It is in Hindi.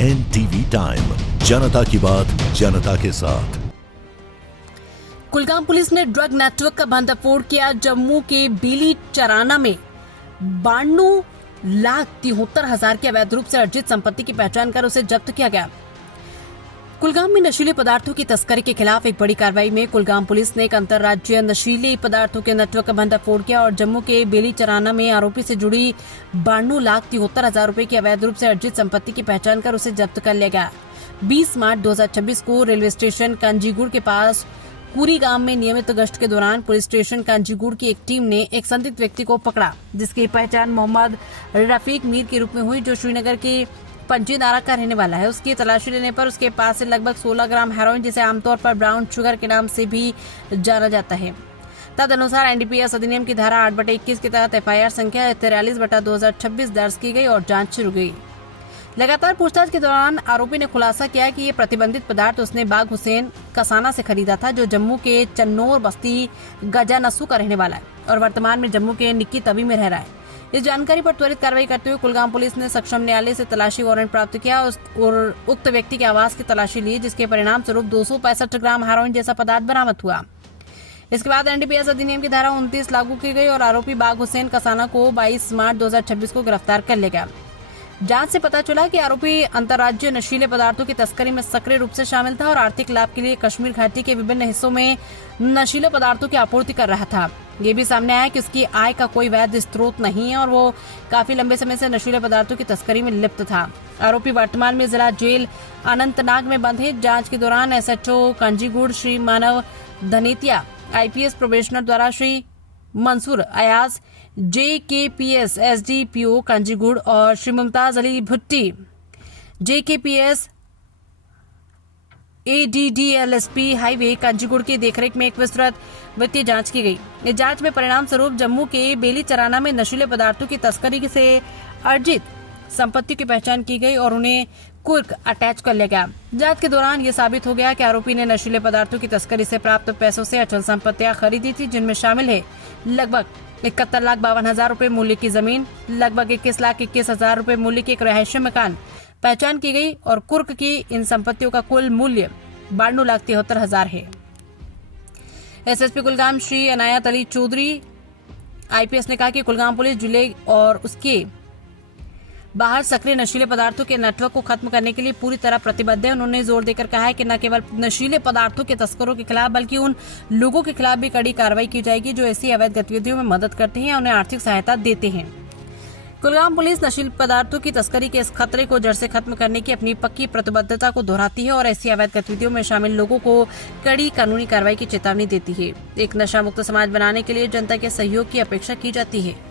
NTV टाइम, जनता की बात जनता के साथ। कुलगाम पुलिस ने ड्रग नेटवर्क का भंडाफोड़ किया। जम्मू के बेली चराना में 92,73,000 की अवैध रूप से अर्जित संपत्ति की पहचान कर उसे जब्त किया गया। कुलगाम में नशीले पदार्थों की तस्करी के खिलाफ एक बड़ी कार्रवाई में कुलगाम पुलिस ने एक अंतर्राज्यीय नशीले पदार्थों के नेटवर्क का भंडाफोड़ किया और जम्मू के बेली चराना में आरोपी से जुड़ी 92,73,000 रुपए की अवैध रूप से अर्जित संपत्ति की पहचान कर उसे जब्त कर लिया गया। 20 मार्च 2026 को रेलवे स्टेशन कांजीगुड़ के पास पूरी गांव में नियमित गश्त के दौरान पुलिस स्टेशन कांजीगुड़ की एक टीम ने एक संदिग्ध व्यक्ति को पकड़ा, जिसकी पहचान मोहम्मद रफीक मीर के रूप में हुई, जो श्रीनगर के पंजीदारा का रहने वाला है। उसकी तलाशी लेने पर उसके पास से लगभग 16 ग्राम हेरोइन, जिसे आमतौर पर ब्राउन शुगर के नाम से भी जाना जाता है। तदनुसार एनडीपीएस अधिनियम की धारा 8/21 के तहत एफआईआर संख्या 43/2026 दर्ज की गई और जांच शुरू हुई। लगातार पूछताछ के दौरान आरोपी ने खुलासा किया कि ये प्रतिबंधित पदार्थ उसने बाग हुसैन कसाना से खरीदा था, जो जम्मू के चन्नौर बस्ती गजानसू का रहने वाला है और वर्तमान में जम्मू के निक्की तवी में रह रहा है। इस जानकारी पर त्वरित कार्रवाई करते हुए कुलगाम पुलिस ने सक्षम न्यायालय से तलाशी वारंट प्राप्त किया और उक्त व्यक्ति के आवास की तलाशी ली, जिसके परिणाम स्वरूप 265 ग्राम हेरोइन जैसा पदार्थ बरामद हुआ। इसके बाद एनडीपीएस अधिनियम की धारा 29 लागू की गई और आरोपी बाग हुसैन कसाना को 22 मार्च 2026 को गिरफ्तार कर लिया गया। जांच से पता चला कि आरोपी अंतर्राज्यीय नशीले पदार्थों की तस्करी में सक्रिय रूप से शामिल था और आर्थिक लाभ के लिए कश्मीर घाटी के विभिन्न हिस्सों में नशीले पदार्थों की आपूर्ति कर रहा था। ये भी सामने आया कि उसकी आय का कोई वैध स्रोत नहीं है और वो काफी लंबे समय से नशीले पदार्थों की तस्करी में लिप्त था। आरोपी वर्तमान में जिला जेल अनंतनाग में बंद है। जांच के दौरान एसएचओ कांजीगुड़ श्री मानव धनेतिया, आईपीएस प्रोबेशनर द्वारा श्री मंसूर अयाज, जेकेपीएस एसडीपीओ कांजीगुड़ और श्री मुमताज अली भुट्टी, जेकेपीएस एडीडीएलएसपी हाईवे कांजीगुड़ की देखरेख में एक विस्तृत वित्तीय जांच की गई। इस जांच में परिणाम स्वरूप जम्मू के बेली चराना में नशीले पदार्थों की तस्करी से अर्जित संपत्ति की पहचान की गई और उन्हें कुर्क अटैच कर लिया गया। जांच के दौरान ये साबित हो गया कि आरोपी ने नशीले पदार्थों की तस्करी से प्राप्त पैसों से अचल संपत्तियां खरीदी थी, जिनमें शामिल है लगभग 71,52,000 रुपए मूल्य की जमीन, लगभग 21,21,000 रुपए मूल्य की एक रहायशी मकान पहचान की गई और कुर्क की इन संपत्तियों का कुल मूल्य 92,73,000 है। एसएसपी कुलगाम श्री अनायत अली चौधरी आईपीएस ने कहा कि कुलगाम पुलिस जिले और उसके बाहर सक्रिय नशीले पदार्थों के नेटवर्क को खत्म करने के लिए पूरी तरह प्रतिबद्ध है। उन्होंने जोर देकर कहा है कि न केवल नशीले पदार्थों के तस्करों के खिलाफ बल्कि उन लोगों के खिलाफ भी कड़ी कार्रवाई की जाएगी जो ऐसी अवैध गतिविधियों में मदद करते हैं या उन्हें आर्थिक सहायता देते हैं। कुलगाम पुलिस नशीले पदार्थों की तस्करी के इस खतरे को जड़ से खत्म करने की अपनी पक्की प्रतिबद्धता को दोहराती है और ऐसी अवैध गतिविधियों में शामिल लोगों को कड़ी कानूनी कार्रवाई की चेतावनी देती है। एक नशा मुक्त समाज बनाने के लिए जनता के सहयोग की अपेक्षा की जाती है।